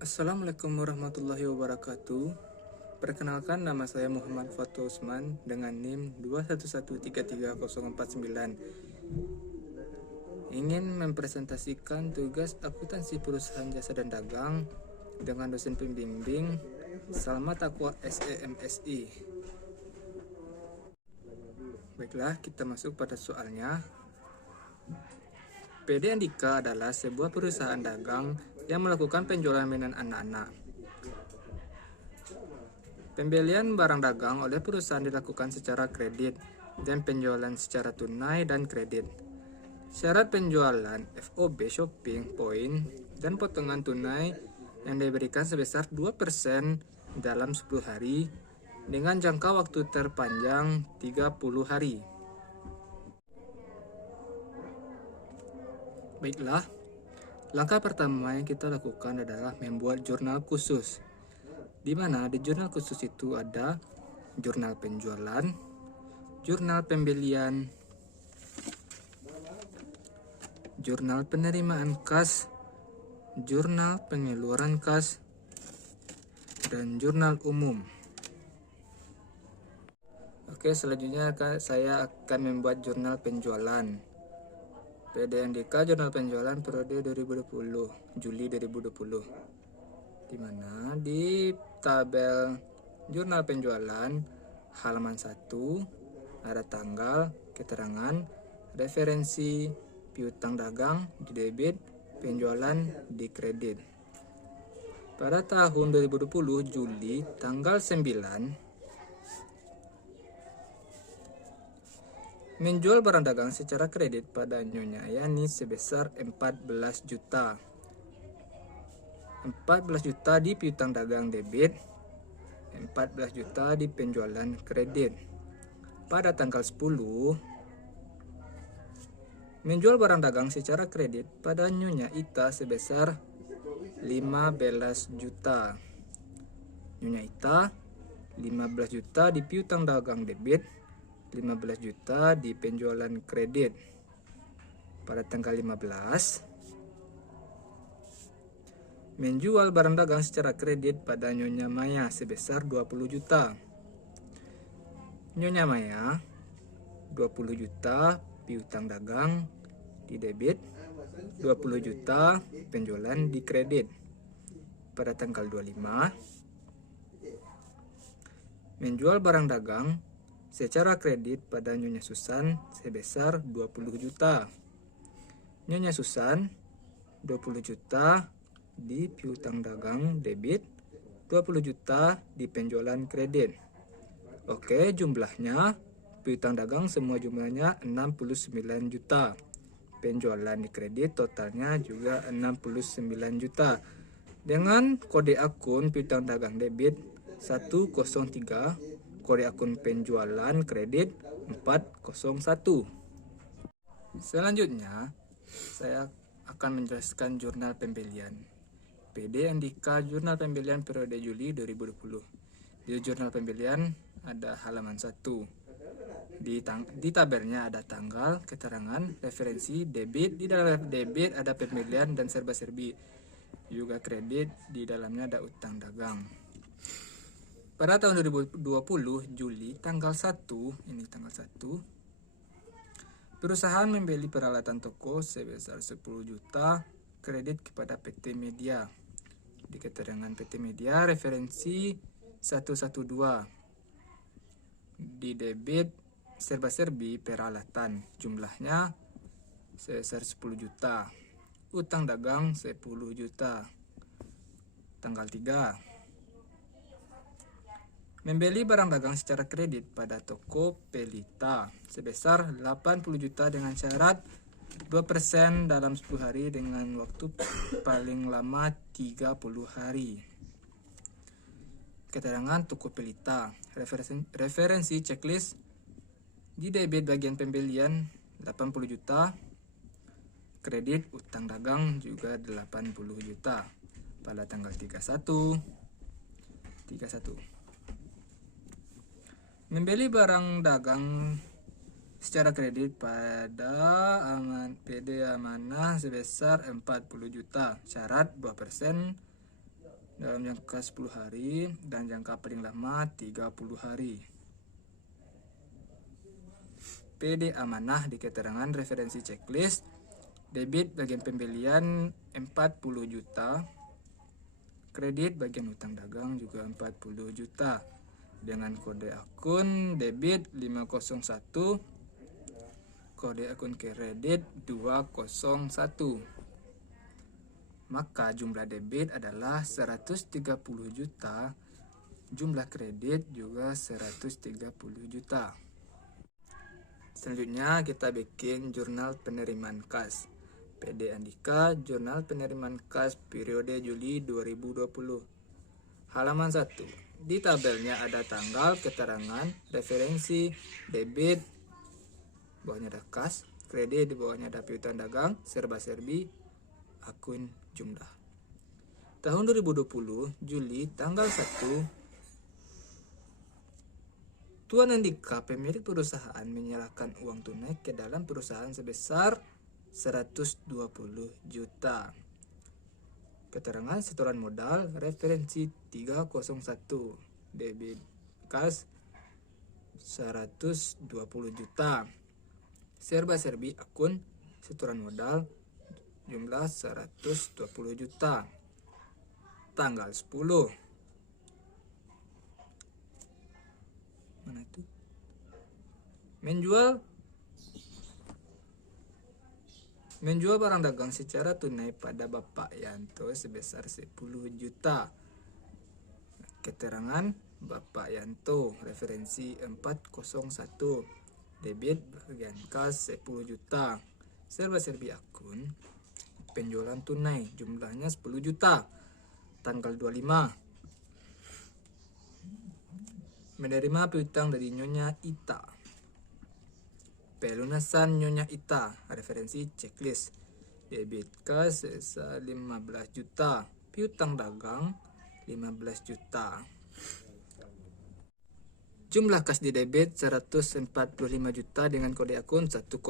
Assalamualaikum warahmatullahi wabarakatuh. Perkenalkan, nama saya Muhammad Fatou Usman dengan NIM 211333049. Ingin mempresentasikan tugas akuntansi perusahaan jasa dan dagang dengan dosen pembimbing Salma Taqwa SEMSI. Baiklah, kita masuk pada soalnya. PD Andika adalah sebuah perusahaan dagang yang melakukan penjualan mainan anak-anak. Pembelian barang dagang oleh perusahaan dilakukan secara kredit dan penjualan secara tunai dan kredit. Syarat penjualan FOB shopping point dan potongan tunai yang diberikan sebesar 2% dalam 10 hari dengan jangka waktu terpanjang 30 hari. Baiklah, langkah pertama yang kita lakukan adalah membuat jurnal khusus, di mana di jurnal khusus itu ada jurnal penjualan, jurnal pembelian, jurnal penerimaan kas, jurnal pengeluaran kas, dan jurnal umum. Oke, selanjutnya saya akan membuat jurnal penjualan. PD Andika jurnal penjualan periode 2020, Juli 2020. Di mana di tabel jurnal penjualan halaman 1 ada tanggal, keterangan, referensi, piutang dagang di debit, penjualan di kredit. Pada tahun 2020 Juli tanggal 9 menjual barang dagang secara kredit pada Nyonya Yani sebesar 14 juta. 14 juta di piutang dagang debit, 14 juta di penjualan kredit. Pada tanggal 10 menjual barang dagang secara kredit pada Nyonya Ita sebesar 15 juta. Nyonya Ita 15 juta di piutang dagang debit, 15 juta di penjualan kredit. Pada tanggal 15 menjual barang dagang secara kredit pada Nyonya Maya sebesar 20 juta. Nyonya Maya 20 juta piutang dagang di debit, 20 juta penjualan di kredit. Pada tanggal 25 menjual barang dagang secara kredit pada Nyonya Susan sebesar 20 juta. Nyonya Susan 20 juta di piutang dagang debit, 20 juta di penjualan kredit. Oke, jumlahnya piutang dagang semua jumlahnya 69 juta. Penjualan di kredit totalnya juga 69 juta. Dengan kode akun piutang dagang debit 103, kode akun penjualan kredit 401. Selanjutnya, saya akan menjelaskan jurnal pembelian. PD Andika jurnal pembelian periode Juli 2020. Di jurnal pembelian ada halaman 1. Di tabelnya ada tanggal, keterangan, referensi, debit. Di dalam debit ada pembelian dan serba-serbi. Juga kredit, di dalamnya ada utang dagang. Pada tahun 2020 Juli tanggal 1, ini tanggal 1, perusahaan membeli peralatan toko sebesar 10 juta kredit kepada PT Media. Di keterangan PT Media referensi 112. Di debit serba-serbi peralatan jumlahnya sebesar 10 juta. Utang dagang 10 juta. Tanggal 3 membeli barang dagang secara kredit pada toko Pelita sebesar 80 juta dengan syarat 2% dalam 10 hari dengan waktu paling lama 30 hari. Keterangan toko Pelita, referensi checklist di debit bagian pembelian 80 juta, kredit utang dagang juga 80 juta pada tanggal 31. Membeli barang dagang secara kredit pada PD Amanah sebesar 40 juta. Syarat 2% dalam jangka 10 hari dan jangka paling lama 30 hari. PD amanah di keterangan referensi checklist, debit bagian pembelian 40 juta, kredit bagian utang dagang juga 40 juta dengan kode akun debit 501, kode akun kredit 201. Maka jumlah debit adalah 130 juta, jumlah kredit juga 130 juta. Selanjutnya kita bikin jurnal penerimaan kas. PD Andika, jurnal penerimaan kas periode Juli 2020. Halaman 1. Di tabelnya ada tanggal, keterangan, referensi, debit, bawahnya ada kas, kredit, di bawahnya ada piutang dagang, serba-serbi, akun, jumlah. Tahun 2020, Juli, tanggal 1, Tuan Andika, pemilik perusahaan, menyerahkan uang tunai ke dalam perusahaan sebesar 120 juta. Keterangan setoran modal referensi 301, debit kas 120 juta, serba-serbi akun setoran modal jumlah 120 juta. Tanggal 10. Mana itu? Menjual barang dagang secara tunai pada Bapak Yanto sebesar 10 juta. Keterangan Bapak Yanto referensi 401, debit bagian kas 10 juta, serba-serbi akun penjualan tunai jumlahnya 10 juta. Tanggal 25. Menerima piutang dari Nyonya Ita. Pelunasan Nyonya Ita, referensi checklist, debit kas sebesar 15 juta, piutang dagang 15 juta. Jumlah kas di debit 145 juta dengan kode akun 101.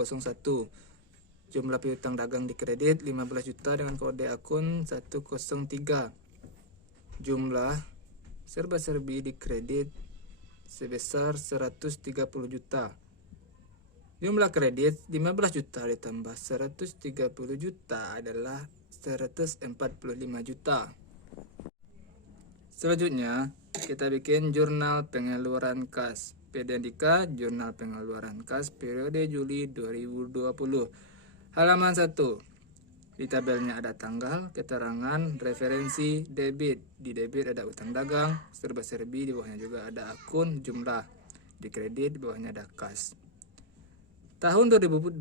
Jumlah piutang dagang di kredit 15 juta dengan kode akun 103. Jumlah serba-serbi di kredit sebesar 130 juta. Jumlah kredit 15 juta ditambah 130 juta adalah 145 juta. Selanjutnya, kita bikin jurnal pengeluaran kas. PD Andika, jurnal pengeluaran kas periode Juli 2020. Halaman 1. Di tabelnya ada tanggal, keterangan, referensi, debit. Di debit ada utang dagang, serba-serbi, di bawahnya juga ada akun, jumlah. Di kredit, di bawahnya ada kas. Tahun 2020,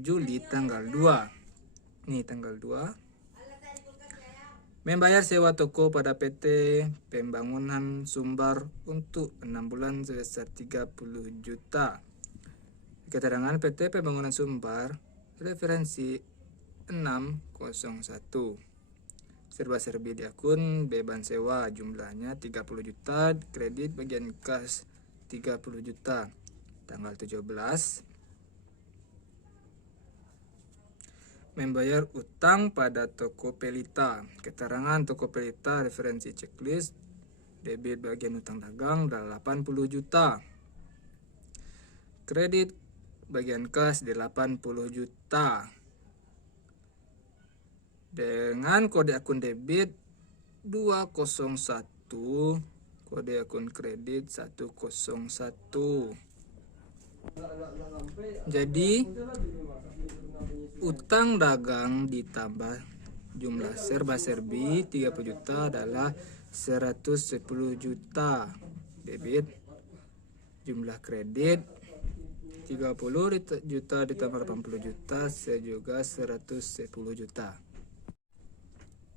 Juli tanggal 2. Ini tanggal 2. Membayar sewa toko pada PT Pembangunan Sumbar untuk 6 bulan sebesar 30 juta. Keterangan PT Pembangunan Sumbar, referensi 601. Serba-serbi di akun beban sewa jumlahnya 30 juta, kredit bagian kas 30 juta. Tanggal 17. Membayar utang pada toko Pelita. Keterangan toko Pelita referensi checklist, debit bagian utang dagang 80 juta. Kredit bagian kas 80 juta. Dengan kode akun debit 201, kode akun kredit 101. Jadi utang dagang ditambah jumlah serba-serbi 30 juta adalah 110 juta. Debit, jumlah kredit 30 juta ditambah 80 juta sejuga 110 juta.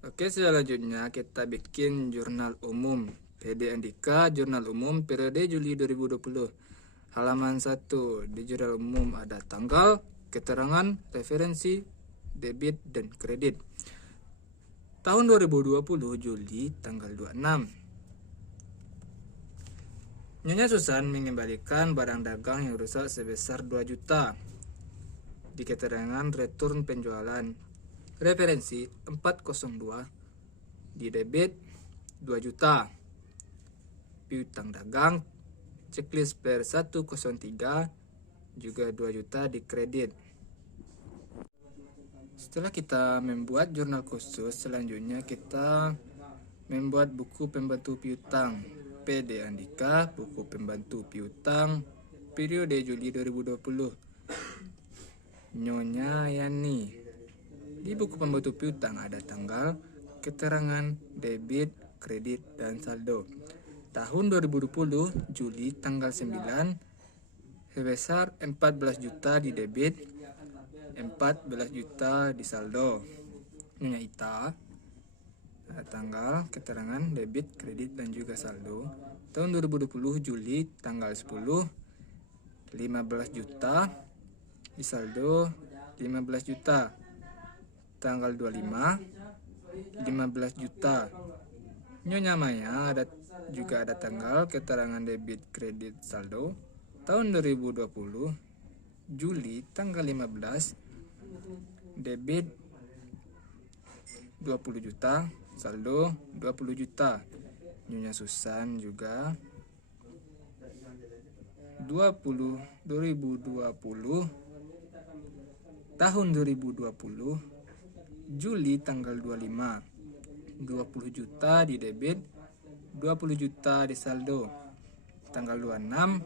Oke, selanjutnya kita bikin jurnal umum. PD Andika, jurnal umum periode Juli 2020. Halaman 1. Di jurnal umum ada tanggal, keterangan, referensi, debit, dan kredit. Tahun 2020, Juli, tanggal 26. Nyonya Susan mengembalikan barang dagang yang rusak sebesar 2 juta. Di keterangan return penjualan, referensi 402, di debit 2 juta. Piutang dagang checklist per 103 juga 2 juta di kredit. Setelah kita membuat jurnal khusus, selanjutnya kita membuat buku pembantu piutang. PD Andika, buku pembantu piutang periode Juli 2020. Nyonya Yani. Di buku pembantu piutang ada tanggal, keterangan, debit, kredit, dan saldo. Tahun 2020, Juli tanggal 9, sebesar 14 juta di debit, 14 juta di saldo. Nyonya Ita, tanggal, keterangan, debit, kredit, dan juga saldo. Tahun 2020 Juli tanggal 10, 15 juta di saldo, 15 juta. Tanggal 25, 15 juta. Nyonya Maya juga ada tanggal, keterangan, debit, kredit, saldo. Tahun 2020 Juli tanggal 15, debit 20 juta, saldo 20 juta. Nyonya Susan juga 2020 tahun 2020 Juli tanggal 25, 20 juta di debit, 20 juta di saldo. Tanggal 26,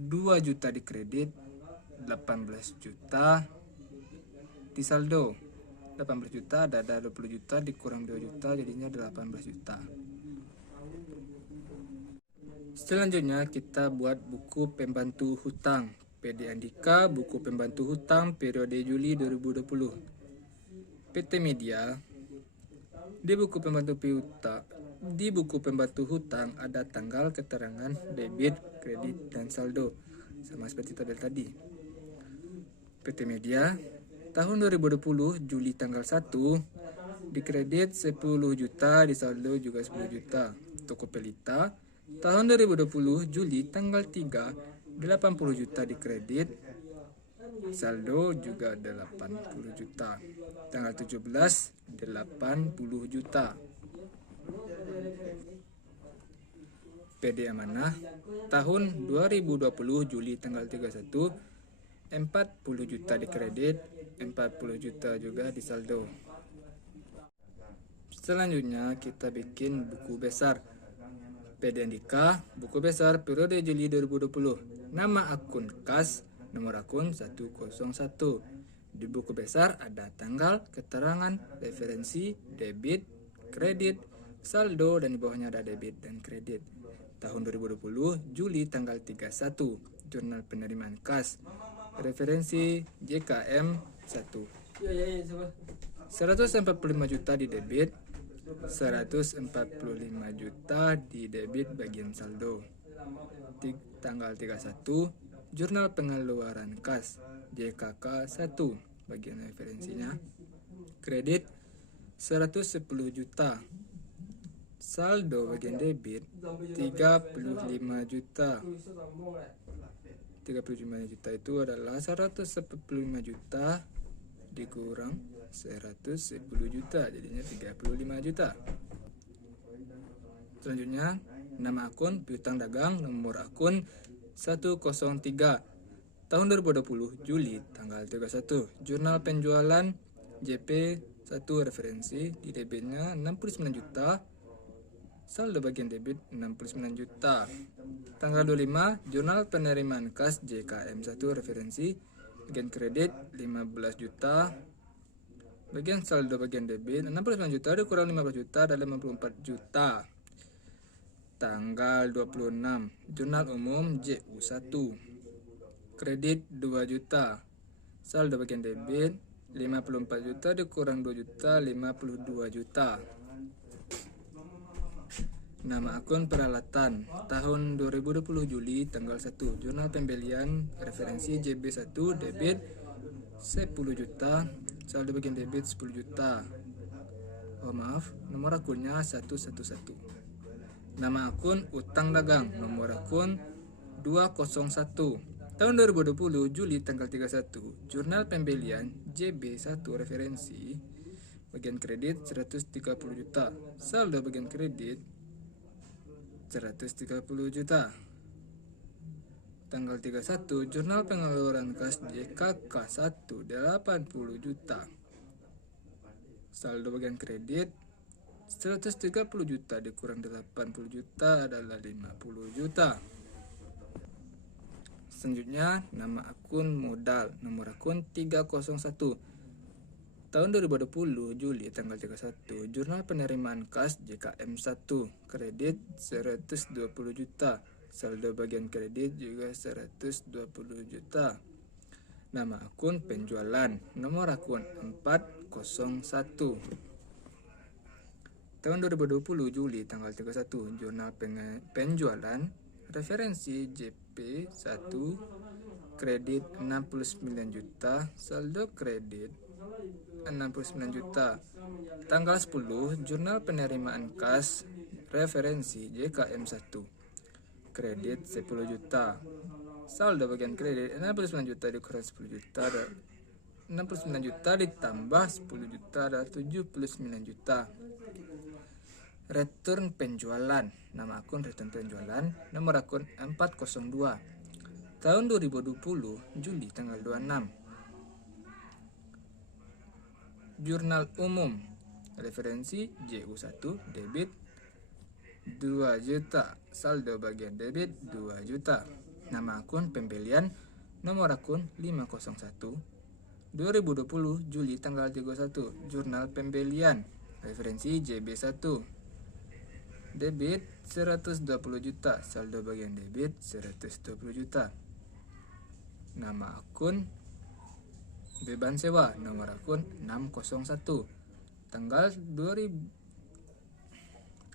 2 juta di kredit, 18 juta di saldo. 18 juta ada 20 juta dikurang 2 juta jadinya 18 juta. Selanjutnya kita buat buku pembantu hutang. PD Andika, buku pembantu hutang periode Juli 2020. PT Media. Di buku pembantu hutang ada tanggal, keterangan, debit, kredit, dan saldo. Sama seperti tabel tadi. PT Media tahun 2020 Juli tanggal 1 di kredit 10 juta, di saldo juga 10 juta. Toko Pelita tahun 2020 Juli tanggal 3 80 juta di kredit, saldo juga 80 juta. Tanggal 17 80 juta. PD Amanah tahun 2020 Juli tanggal 31 40 juta di kredit, 40 juta juga di saldo. Selanjutnya kita bikin buku besar. PD Andika, buku besar periode Juli 2020. Nama akun kas, nomor akun 101. Di buku besar ada tanggal, keterangan, referensi, debit, kredit, saldo, dan di bawahnya ada debit dan kredit. Tahun 2020 Juli tanggal 31. Jurnal penerimaan kas. Referensi JKM 1. 145 juta di debit, 145 juta di debit bagian saldo. Tanggal 31 Jurnal pengeluaran kas JKK 1 bagian referensinya. Kredit 110 juta. Saldo bagian debit 35 juta. 35 juta itu adalah 145 juta dikurang 110 juta, jadinya 35 juta. Selanjutnya, nama akun piutang dagang, nomor akun 103. Tahun 2020 Juli tanggal 31. Jurnal penjualan JP 1 referensi, di debitnya 69 juta. Saldo bagian debit 69 juta. Tanggal 25 Jurnal penerimaan kas JKM 1 referensi, bagian kredit 15 juta. Bagian saldo bagian debit 69 juta dikurang 15 juta adalah 54 juta. Tanggal 26 Jurnal umum JU 1 kredit 2 juta. Saldo bagian debit 54 juta dikurang 2 juta 52 juta. Nama akun peralatan tahun 2020 Juli tanggal 1. Jurnal pembelian referensi JB1 debit 10 juta. Saldo bagian debit 10 juta. Nomor akunnya 111. Nama akun utang dagang, nomor akun 201. Tahun 2020 Juli tanggal 31. Jurnal pembelian JB1 referensi, bagian kredit 130 juta. Saldo bagian kredit 130 juta. Tanggal 31, jurnal pengeluaran kas JKK 1 80 juta. Saldo bagian kredit 130 juta dikurang 80 juta adalah 50 juta. Selanjutnya, nama akun modal, nomor akun 301. Tahun 2020, Juli tanggal 31, jurnal penerimaan kas JKM 1, kredit 120 juta. Saldo bagian kredit juga 120 juta. Nama akun penjualan, nomor akun 401. Tahun 2020 Juli tanggal 31, jurnal penjualan, referensi JP1, kredit 69 juta, saldo kredit 69 juta. Tanggal 10, jurnal penerimaan kas, referensi JKM1, kredit 10 juta. Saldo bagian kredit 69 juta dikurang 10 juta ada 69 juta ditambah 10 juta ada 79 juta. Return penjualan, nama akun return penjualan, nomor akun 402. Tahun 2020 Juli tanggal 26. Jurnal umum, referensi JU1, debit 2 juta, saldo bagian debit 2 juta. Nama akun pembelian, nomor akun 501. 2020 Juli tanggal 31, jurnal pembelian, referensi JB1, debit 120 juta, saldo bagian debit 120 juta. Nama akun beban sewa, nomor akun 601.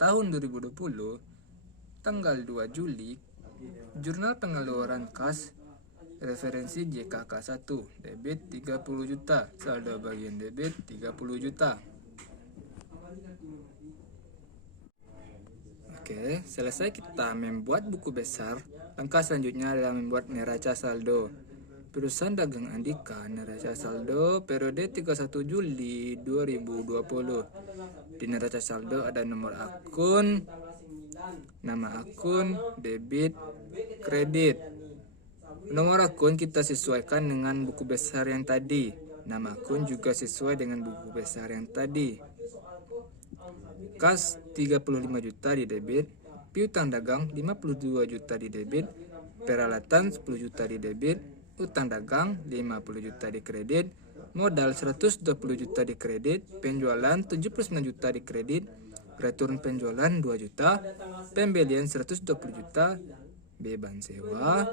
Tahun 2020, tanggal 2 Juli, jurnal pengeluaran kas, referensi JKK 1, debit 30 juta, saldo bagian debit 30 juta. Oke, selesai kita membuat buku besar. Langkah selanjutnya adalah membuat neraca saldo. Perusahaan Dagang Andika neraca saldo periode 31 Juli 2020. Di neraca saldo ada nomor akun, nama akun, debit, kredit. Nomor akun kita sesuaikan dengan buku besar yang tadi. Nama akun juga sesuai dengan buku besar yang tadi. Kas 35 juta di debit, piutang dagang 52 juta di debit, peralatan 10 juta di debit, utang dagang 50 juta di kredit, modal 120 juta di kredit, penjualan 79 juta di kredit, return penjualan 2 juta, pembelian 120 juta, beban sewa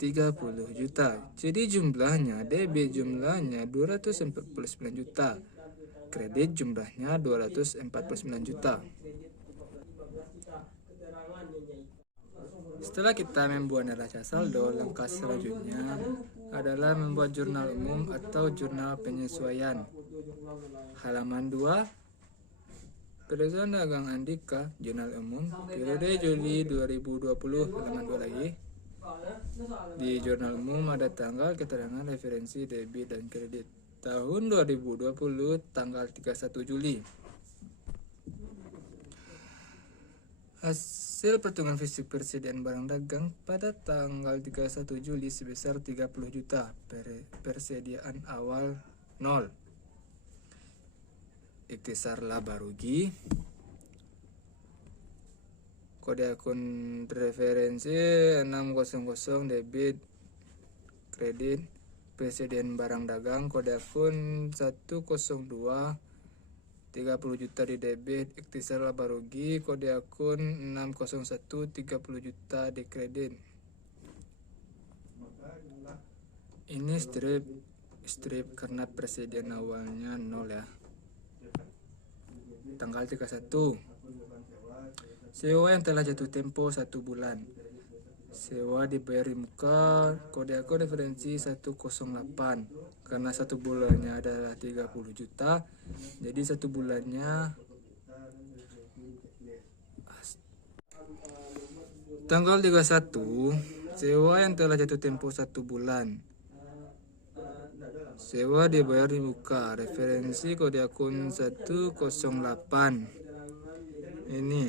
30 juta. Jadi jumlahnya debit jumlahnya 249 juta, kredit jumlahnya 249 juta. Setelah kita membuat neraca saldo, langkah selanjutnya adalah membuat jurnal umum atau jurnal penyesuaian. Halaman 2, Perusahaan Dagang Andika, jurnal umum, periode Juli 2020, halaman 2 lagi. Di jurnal umum ada tanggal keterangan referensi debit dan kredit. Tahun 2020, tanggal 31 Juli. Hasil perhitungan fisik persediaan barang dagang pada tanggal 31 Juli sebesar 30 juta, persediaan awal 0. Ikhtisar laba rugi, kode akun referensi 600 debit kredit, persediaan barang dagang kode akun 102 30 juta di debit, ikhtisar laba rugi, kode akun 601 30 juta di kredit. Ini strip karena persediaan awalnya 0 ya. Tanggal 31. Sewa yang telah jatuh tempo 1 bulan. Sewa dibayar di muka, kode akun referensi 108. Karena 1 bulannya adalah 30 juta, jadi 1 bulannya tanggal 31, sewa yang telah jatuh tempo 1 bulan. Sewa dibayar di muka. Referensi kode akun 108. Ini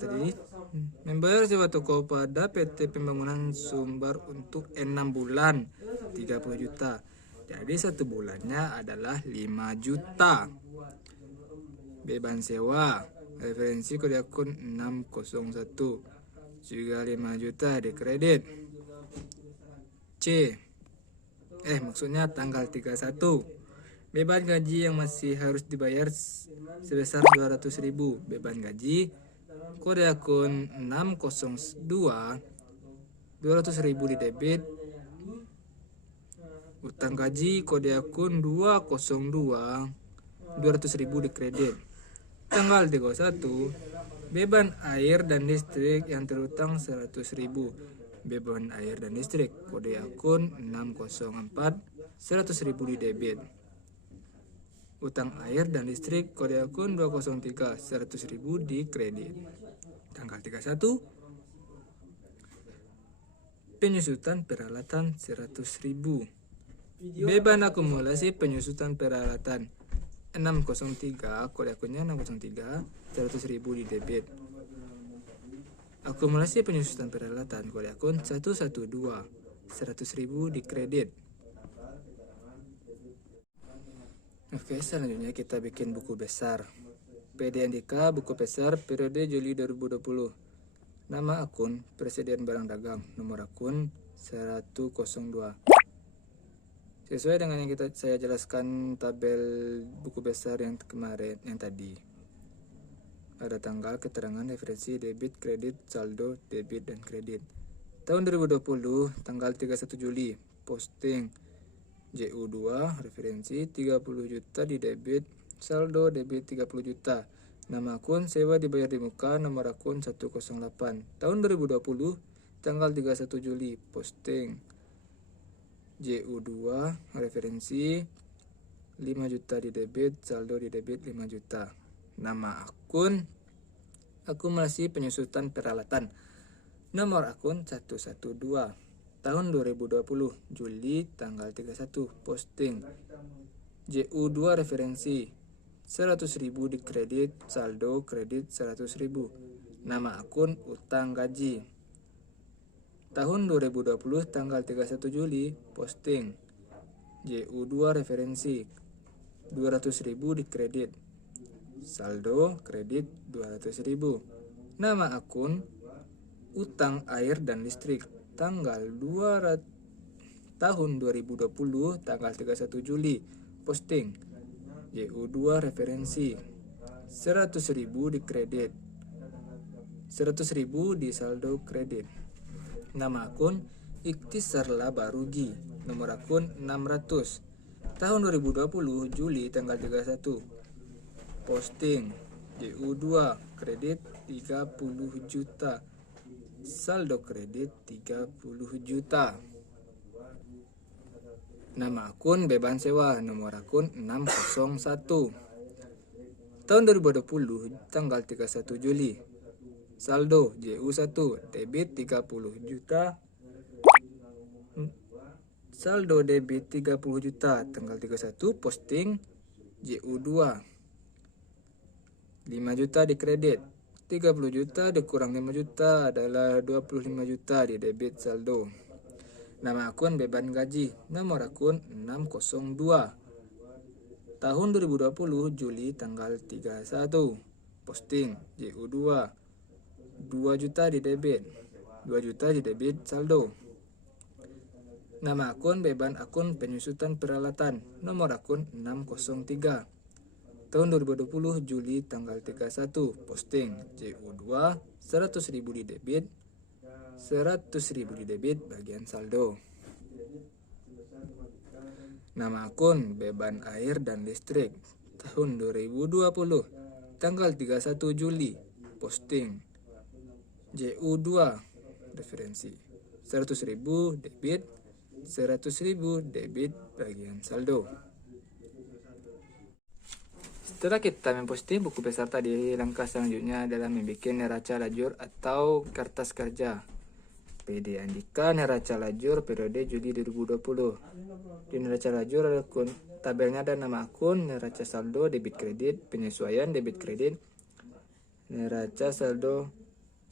tadi membayar sewa toko pada PT Pembangunan Sumbar untuk 6 bulan 30 juta. Jadi 1 bulannya adalah 5 juta. Beban sewa. Referensi kode akun 601 juga 5 juta di kredit. Maksudnya tanggal 31. Beban gaji yang masih harus dibayar sebesar 200.000. Beban gaji kode akun 602 200.000 di debit. Utang gaji kode akun 202 200.000 di kredit. Tanggal 31. Beban air dan listrik yang terutang 100.000. Beban air dan listrik kode akun 604 100.000 di debit. Utang air dan listrik kode akun 203 100.000 di kredit. Tanggal 31. Penyusutan peralatan 100.000. Beban akumulasi penyusutan peralatan 603 kode akunnya 603 100.000 di debit. Akumulasi penyusutan peralatan kode akun 112 100.000 di kredit. Oke, selanjutnya kita bikin buku besar. PD Andika buku besar periode Juli 2020. Nama akun Presiden Barang Dagang, nomor akun 102. Sesuai dengan yang saya jelaskan tabel buku besar yang kemarin, yang tadi. Ada tanggal, keterangan, referensi, debit, kredit, saldo, debit, dan kredit. Tahun 2020, tanggal 31 Juli, posting JU2, referensi 30 juta di debit, saldo debit 30 juta. Nama akun sewa dibayar di muka, nomor akun 108. Tahun 2020, tanggal 31 Juli, posting JU2, referensi 5 juta di debit, saldo di debit 5 juta. Nama akun akumulasi penyusutan peralatan, nomor akun 112. Tahun 2020 Juli tanggal 31, posting JU2 referensi 100.000 di kredit, saldo kredit 100.000. Nama akun utang gaji. Tahun 2020 tanggal 31 Juli, posting JU2 referensi 200.000 di kredit, saldo kredit 200.000. Nama akun utang air dan listrik. Tanggal 2 tahun 2020 tanggal 31 Juli, posting JU2 referensi 100.000 di kredit, 100.000 di saldo kredit. Nama akun Ikhtisar Laba Rugi, nomor akun 600. Tahun 2020 Juli tanggal 31, posting JU2 kredit 30 juta, saldo kredit 30 juta. Nama akun beban sewa, nomor akun 601. Tahun 2020 tanggal 31 Juli, saldo JU1 debit 30 juta, saldo debit 30 juta. Tanggal 31 posting JU2 5 juta di kredit, 30 juta dikurang 5 juta adalah 25 juta di debit saldo. Nama akun beban gaji, nomor akun 602. Tahun 2020 Juli tanggal 31, posting JU2 2 juta di debit, 2 juta di debit saldo. Nama akun beban akun penyusutan peralatan, nomor akun 603. Tahun 2020 Juli tanggal 31, posting JU2 100.000 di debit, 100.000 di debit bagian saldo. Nama akun beban air dan listrik. Tahun 2020 tanggal 31 Juli, posting JU2 referensi 100.000 debit, 100.000 debit bagian saldo. Setelah kita memposting buku besar tadi, langkah selanjutnya adalah membuat neraca lajur atau kertas kerja. PD Andika neraca lajur periode Juli 2020. Di neraca lajur ada tabelnya, ada nama akun, neraca saldo, debit kredit, penyesuaian debit kredit, neraca saldo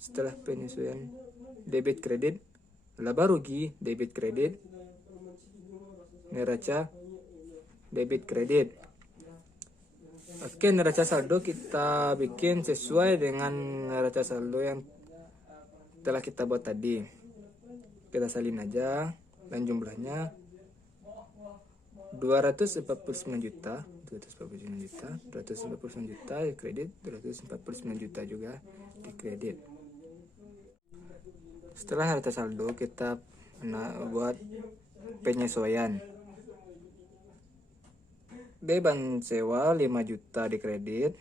setelah penyesuaian debit kredit, laba rugi debit kredit, neraca debit kredit. Oke, neraca saldo kita bikin sesuai dengan neraca saldo yang telah kita buat tadi. Kita salin aja, dan jumlahnya 249 juta, 249 juta di kredit, 249 juta juga di kredit. Setelah neraca saldo, kita buat penyesuaian. Beban sewa 5 juta di kredit,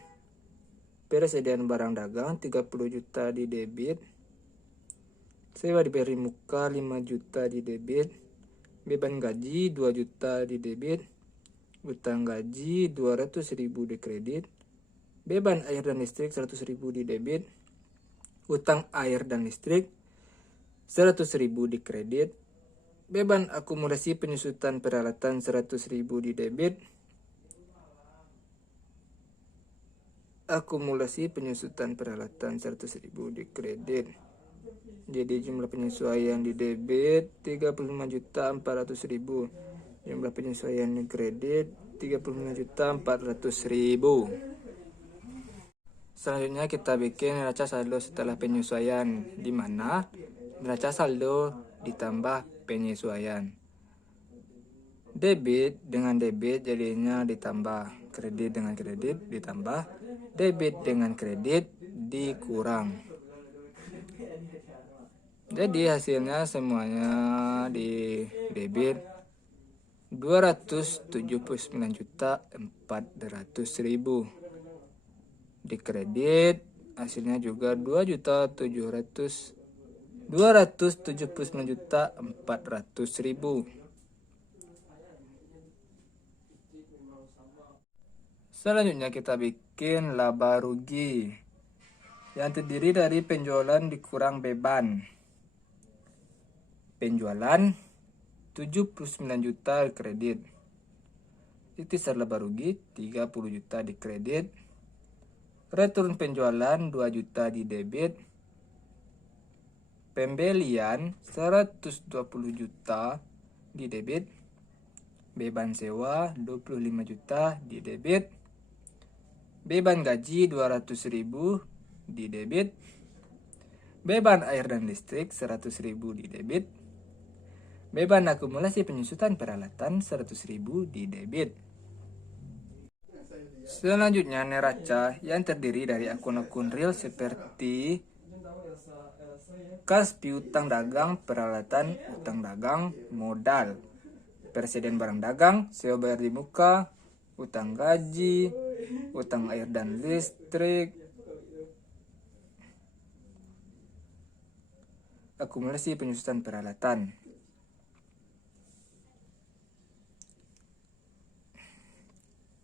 persediaan barang dagang 30 juta di debit, sewa diberi muka 5 juta di debit, beban gaji 2 juta di debit, utang gaji 200.000 di kredit, beban air dan listrik 100.000 di debit, utang air dan listrik 100.000 di kredit, beban akumulasi penyusutan peralatan 100.000 di debit, akumulasi penyusutan peralatan 100.000 di kredit. Jadi jumlah penyesuaian di debit 35.400.000, jumlah penyesuaian di kredit 35.400.000. Selanjutnya kita bikin neraca saldo setelah penyesuaian, di mana neraca saldo ditambah penyesuaian. Debit dengan debit jadinya ditambah, kredit dengan kredit ditambah, debit dengan kredit dikurang. Jadi hasilnya semuanya di debit 279.400.000. Di kredit hasilnya juga 279.400.000. Selanjutnya kita bikin laba rugi yang terdiri dari penjualan dikurang beban. Penjualan 79 juta di kredit, ikhtisar laba rugi 30 juta di kredit, return penjualan 2 juta di debit, pembelian 120 juta di debit, beban sewa 25 juta di debit, beban gaji 200.000 di debit, beban air dan listrik 100.000 di debit, beban akumulasi penyusutan peralatan 100.000 di debit. Selanjutnya neraca yang terdiri dari akun-akun real seperti kas piutang dagang, peralatan, utang dagang, modal, persediaan barang dagang, sewa bayar di muka, utang gaji, utang air dan listrik, akumulasi penyusutan peralatan.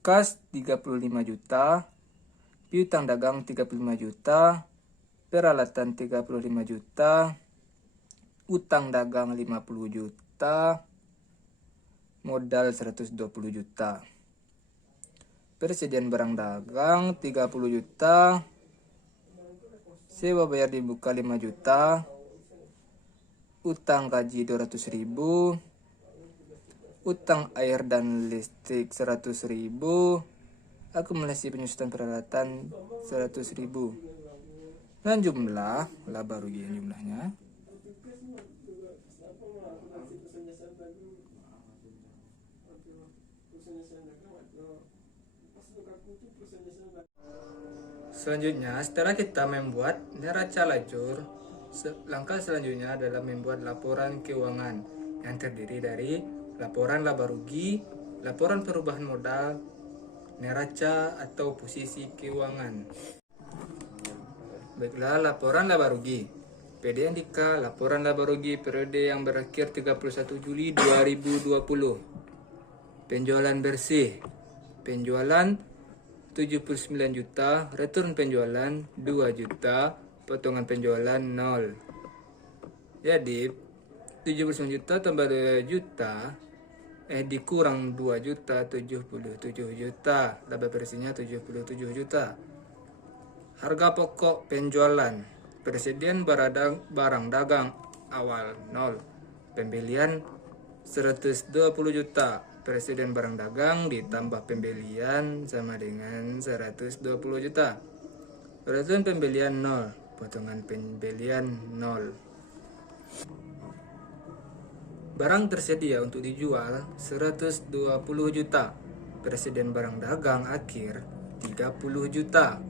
Kas 35 juta, piutang dagang 35 juta, peralatan 35 juta, utang dagang 50 juta, modal 120 juta. Persediaan barang dagang 30 juta, sewa bayar di muka 5 juta, utang gaji 200.000, utang air dan listrik 100.000, akumulasi penyusutan peralatan 100.000. Dan jumlah laba rugi yang jumlahnya selanjutnya, setelah kita membuat neraca lajur, langkah selanjutnya adalah membuat laporan keuangan yang terdiri dari laporan laba rugi, laporan perubahan modal, neraca atau posisi keuangan. Baiklah, laporan laba rugi. PD Andika, laporan laba rugi periode yang berakhir 31 Juli 2020. Penjualan bersih. Penjualan 79 juta, return penjualan 2 juta, potongan penjualan 0. Jadi 79 juta tambah 2 juta dikurang 2 juta 77 juta. Laba bersihnya 77 juta. Harga pokok penjualan persediaan barang dagang awal 0. Pembelian 120 juta. Persediaan barang dagang ditambah pembelian sama dengan 120 juta. Perhitungan pembelian 0, potongan pembelian 0. Barang tersedia untuk dijual 120 juta. Persediaan barang dagang akhir 30 juta.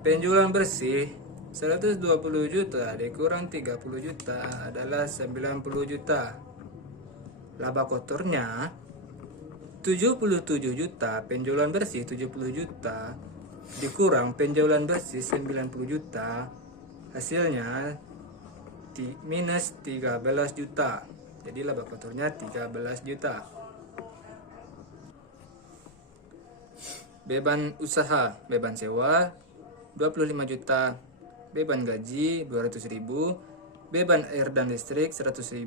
Penjualan bersih 120 juta dikurang 30 juta adalah 90 juta. Laba kotornya 77 juta, penjualan bersih 70 juta dikurang penjualan bersih 90 juta, hasilnya minus 13 juta. Jadi laba kotornya 13 juta. Beban usaha, beban sewa 25 juta, beban gaji 200.000, beban air dan listrik 100.000,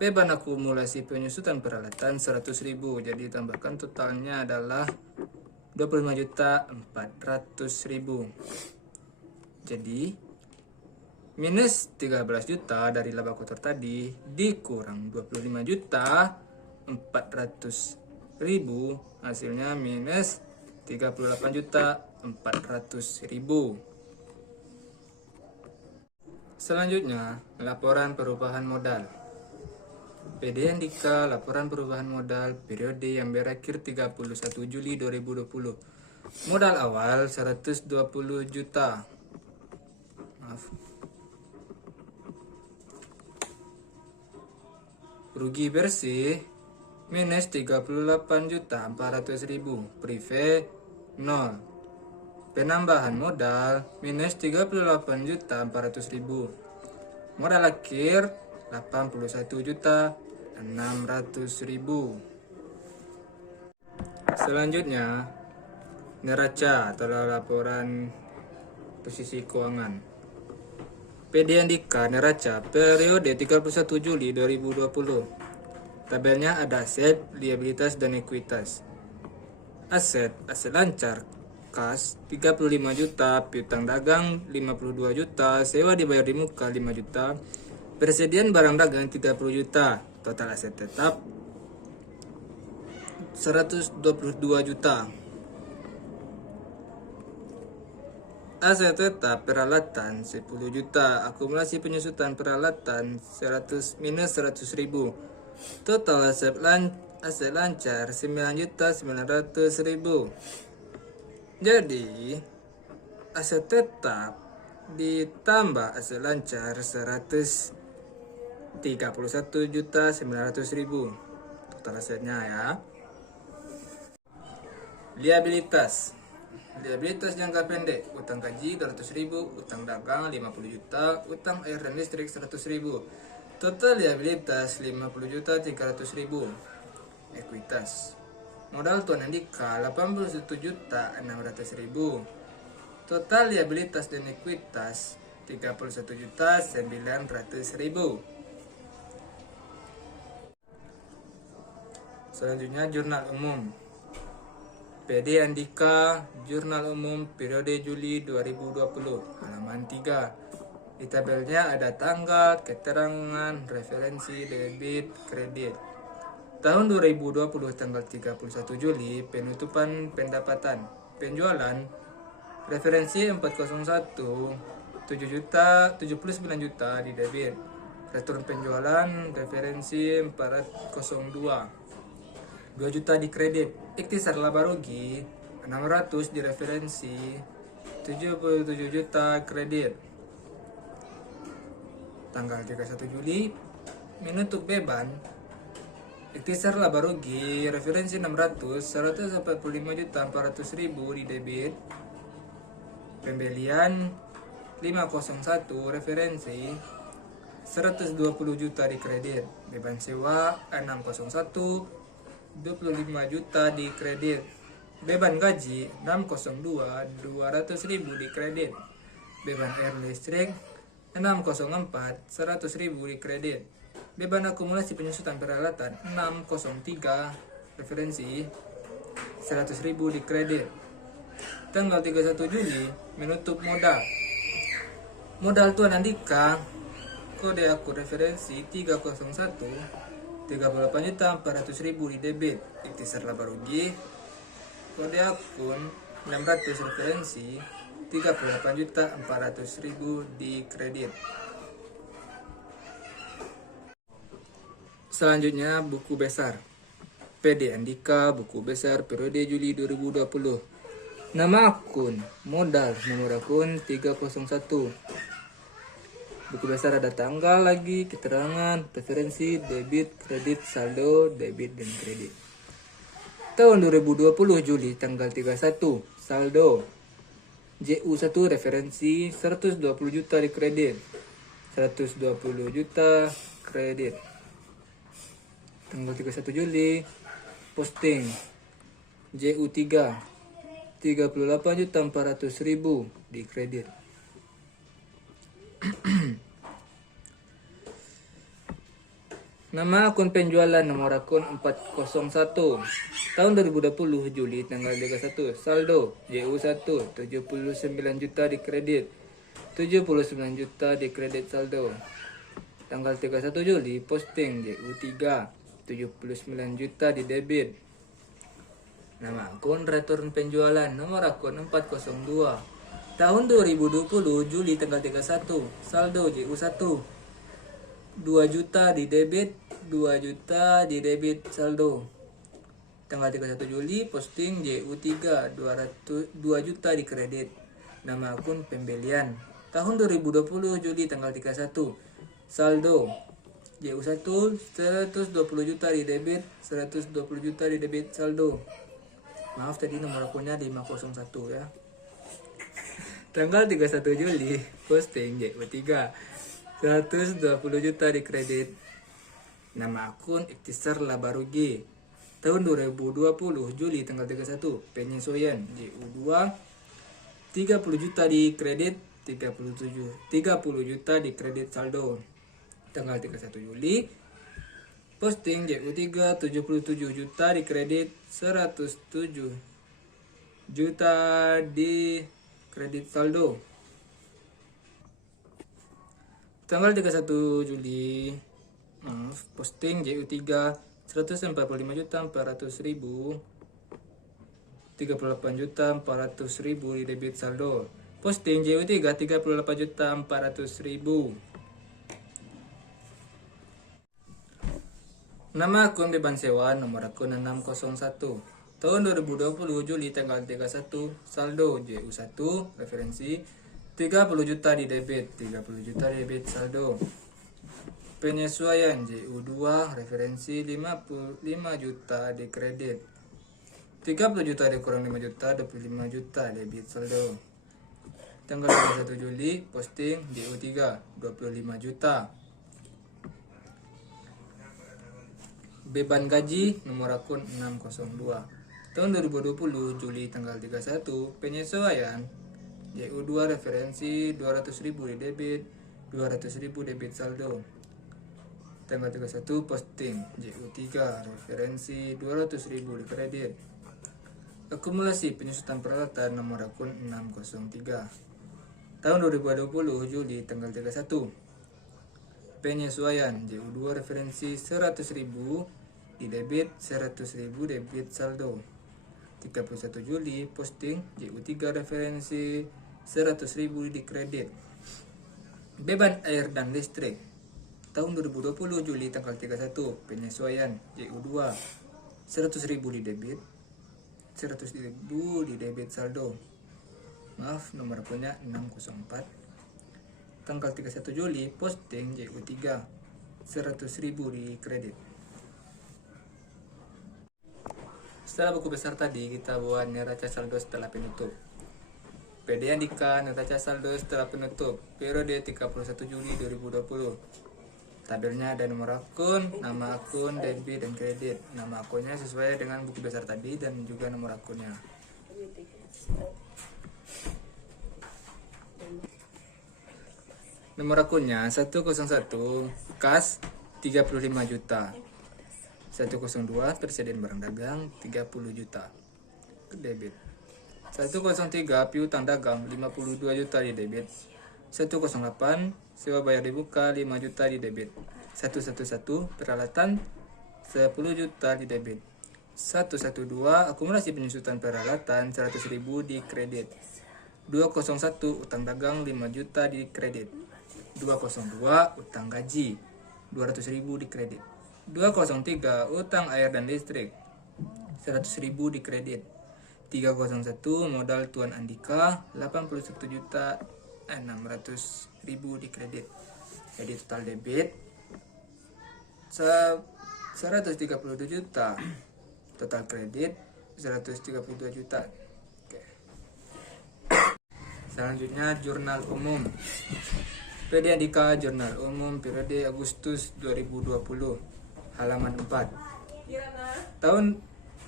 beban akumulasi penyusutan peralatan 100.000. Jadi tambahkan totalnya adalah 25.400.000. Jadi minus 13 juta dari laba kotor tadi dikurang 25.400.000, hasilnya minus 38.400.000. Selanjutnya, laporan perubahan modal. PD Andika laporan perubahan modal periode yang berakhir 31 Juli 2020. Modal awal 120 juta. Rugi bersih minus 38.400.000. Prive 0. Penambahan modal minus 38.400.000. Modal akhir 81.600.000. Selanjutnya, neraca atau laporan posisi keuangan. PD Andika neraca periode 31 Juli 2020. Tabelnya ada aset, liabilitas, dan ekuitas. Aset lancar, kas 35 juta, piutang dagang 52 juta, sewa dibayar di muka 5 juta, persediaan barang dagang 30 juta, total aset tetap 122 juta. Aset tetap peralatan 10 juta, akumulasi penyusutan peralatan 100 minus 100.000. Total aset lancar 9.900.000. Jadi aset tetap ditambah aset lancar 131.900.000. Total asetnya ya. Liabilitas jangka pendek, utang gaji 200.000, utang dagang 50 juta, utang air dan listrik 100.000. Total liabilitas 50.300.000. Ekuitas. Modal Tuan Andika 81.600.000. Total liabilitas dan ekuitas 31.900.000. Selanjutnya jurnal umum. PD Andika Jurnal Umum periode Juli 2020, halaman 3. Di tabelnya ada tanggal, keterangan, referensi, debit, kredit. Tahun 2020 tanggal 31 Juli, penutupan pendapatan. Penjualan, referensi 401, 79 juta di debit. Return penjualan, referensi 402. 2 juta di kredit. Ikhtisar laba rugi 600 di referensi, 77 juta kredit. Tanggal 31 Juli menutup beban. Ikhtisar laba rugi referensi 600, 145.400.000 di debit. Pembelian 501 referensi, 120 juta di kredit. Beban sewa 601, 25 juta di kredit. Beban gaji 602, 200.000 di kredit. Beban air listrik 604 100.000 di kredit. Beban akumulasi penyusutan peralatan 603 referensi 100.000 di kredit. Tanggal 31 Juli menutup modal. Modal Tuan Andika, kode akun referensi 301 38.400.000 di debit. Ikhtisar laba rugi. Kode akun 600 referensi 38.400.000 di kredit. Selanjutnya buku besar. PD Andika buku besar periode Juli 2020. Nama akun, modal, nomor akun 301. Buku besar ada tanggal lagi, keterangan, referensi, debit, kredit, saldo, debit, dan kredit. Tahun 2020 Juli tanggal 31, saldo. JU1 referensi 120 juta di kredit. 120 juta kredit. Tanggal 31 Juli posting JU3 38.400.000 di kredit. Nama akun penjualan nomor akun 401 tahun 2020 Juli tanggal 31 saldo JU1 79 juta di kredit 79 juta di kredit saldo. Tanggal 31 Juli posting JU3 79 juta di debit. Nama akun return penjualan nomor akun 402 tahun 2020 Juli tanggal 31 saldo JU1 2 juta di debit 2 juta di debit saldo. Tanggal 31 Juli posting JU3 2 juta di kredit. Nama akun pembelian tahun 2020 Juli tanggal 31 saldo JU1 120 juta di debit 120 juta di debit saldo. Maaf tadi nomor akunnya 501 ya. Tanggal 31 Juli posting JU3 120 juta di kredit. Nama akun ikhtisar laba rugi tahun 2020 Juli tanggal 31 penyesuaian JU2 30 juta di kredit 30 juta di kredit saldo. Tanggal 31 Juli posting JU3 77 juta di kredit 107 juta di kredit saldo. Tanggal 31 Juli posting JU3 145 juta 400.000 38 juta 400.000 di debit saldo. Posting JU3 38 juta 400.000. Nama akun beban sewa nomor akun 601 tahun 2020 Juli tanggal 31 saldo JU1 referensi 30 juta di debit 30 juta di debit saldo. Penyesuaian JU2 referensi 55 juta di kredit 30 juta dikurang 5 juta 25 juta debit saldo. Tanggal 21 Juli posting JU3 25 juta. Beban gaji nomor akun 602 tahun 2020 Juli tanggal 31 penyesuaian JU2 referensi 200.000 di debit 200.000 debit saldo. Tanggal 31 posting JU3 referensi 200.000 di kredit. Akumulasi penyusutan peralatan nomor akun 603 tahun 2020 Juli tanggal 31 penyesuaian JU2 referensi 100.000 di debit 100.000 debit saldo. 31 Juli posting JU3 referensi 100.000 di kredit. Beban air dan listrik tahun 2020 Juli tanggal 31 penyesuaian JU2 100.000 di debit 100.000 di debit saldo. Maaf nomor akunnya 604. Tanggal 31 Juli posting JU3 100.000 di kredit. Setelah buku besar tadi kita buat neraca saldo setelah penutup. PD Andika neraca saldo setelah penutup periode 31 Juli 2020. Tabelnya ada nomor akun, nama akun, debit, dan kredit. Nama akunnya sesuai dengan buku besar tadi dan juga nomor akunnya. Nomor akunnya 101 kas 35 juta. 102 persediaan barang dagang 30 juta debit. 103 piutang dagang 52 juta di debit. 108 sewa bayar dibuka 5 juta di debit. 111 peralatan 10 juta di debit. 112 akumulasi penyusutan peralatan 100.000 di kredit. 201 utang dagang 5 juta di kredit. 202 utang gaji 200.000 di kredit. 203 utang air dan listrik 100.000 di kredit. 301 modal Tuan Andika 81 juta 600.000 di kredit. Jadi total debit 132 juta, total kredit 132 juta. Oke. Selanjutnya jurnal umum. PD Andika Jurnal Umum periode Agustus 2020 halaman 4.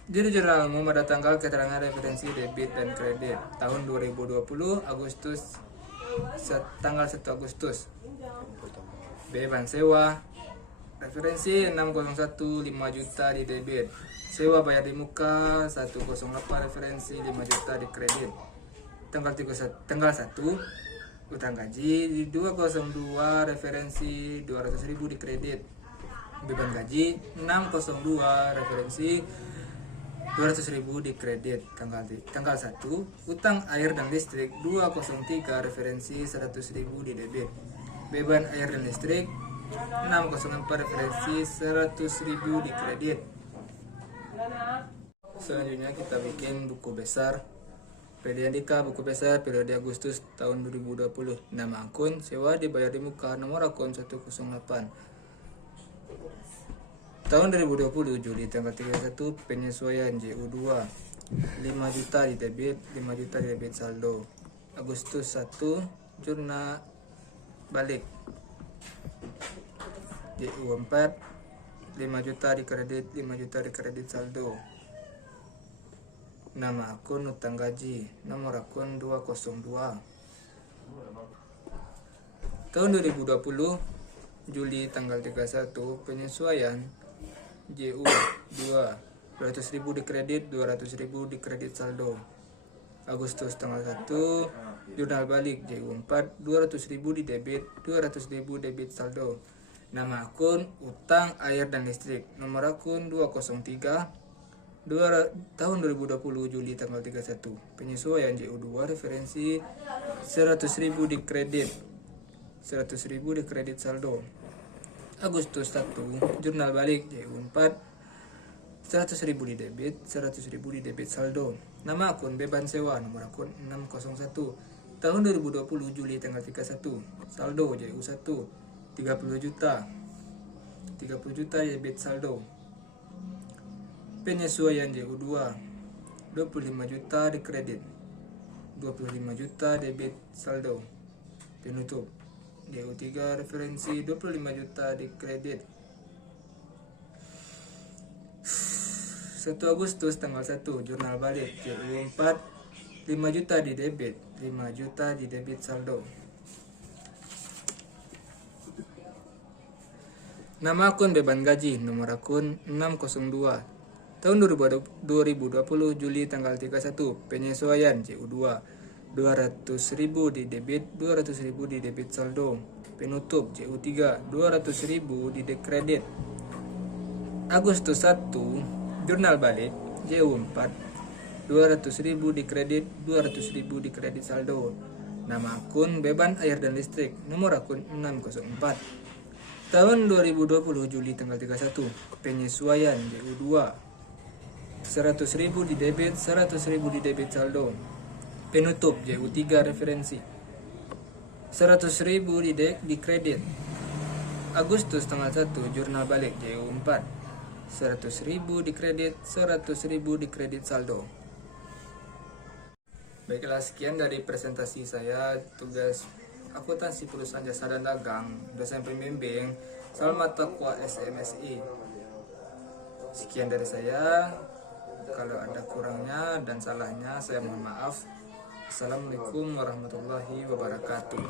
Jadi jurnal umum ada tanggal keterangan referensi debit dan kredit tahun 2020 Agustus tanggal 1 Agustus. Beban sewa referensi 601 5 juta di debit. Sewa bayar di muka 108 referensi 5 juta di kredit. Tanggal 1 utang gaji di 202 referensi 200.000 di kredit. Beban gaji 602 referensi 200.000 di kredit. Tanggal 1 utang air dan listrik 203 referensi 100.000 di debit. Beban air dan listrik 604 referensi 100.000 di kredit. Selanjutnya kita bikin buku besar PD Andika buku besar periode Agustus tahun 2020. Nama akun sewa dibayar di muka, nomor akun 108. Tahun 2020 Juli tanggal 31 penyesuaian JU2 5 juta di debit, 5 juta di debit saldo. Agustus 1 jurnal balik JU4 5 juta di kredit, 5 juta di kredit saldo. Nama akun utang gaji, nomor akun 202. Tahun 2020 Juli tanggal 31 penyesuaian JU2 200.000 di kredit, 200.000 di kredit saldo. Agustus tanggal 1 jurnal balik JU4 200.000 di debit, 200.000 debit saldo. Nama akun utang air dan listrik, nomor akun 203 tahun 2020 Juli tanggal 31 penyesuaian JU2 referensi 100.000 di kredit, 100.000 di kredit saldo. Agustus 1 jurnal balik JU4 100.000 di debit, 100.000 di debit saldo. Nama akun beban sewa, nomor akun 601 tahun 2020 Juli tanggal 31 saldo JU1 30 juta debit saldo. Penyesuaian JU2 25 juta di kredit, 25 juta debit saldo. Penutup JU3 referensi 25 juta di kredit. 1 Agustus tanggal 1 jurnal balik JU4 5 juta di debit, 5 juta di debit saldo. Nama akun beban gaji, nomor akun 602 tahun 2020 Juli tanggal 31 penyesuaian JU2 200.000 di debit, 200.000 di debit saldo. Penutup JU3 200.000 di kredit. Agustus 1 jurnal balik JU4 200.000 di kredit, 200.000 di kredit saldo. Nama akun beban air dan listrik, nomor akun 604 tahun 2020 Juli tanggal 31 penyesuaian JU2 100.000 di debit, 100.000 di debit saldo. Penutup JU3 referensi 100.000 di kredit. Agustus tanggal 1 jurnal balik JU4 100.000 di kredit, 100.000 di kredit saldo. Baiklah, sekian dari presentasi saya tugas akuntansi perusahaan jasa dan dagang, dosen pembimbing Salmat Taqwa SMSI. Sekian dari saya. Kalau ada kurangnya dan salahnya saya mohon maaf. Assalamualaikum warahmatullahi wabarakatuh.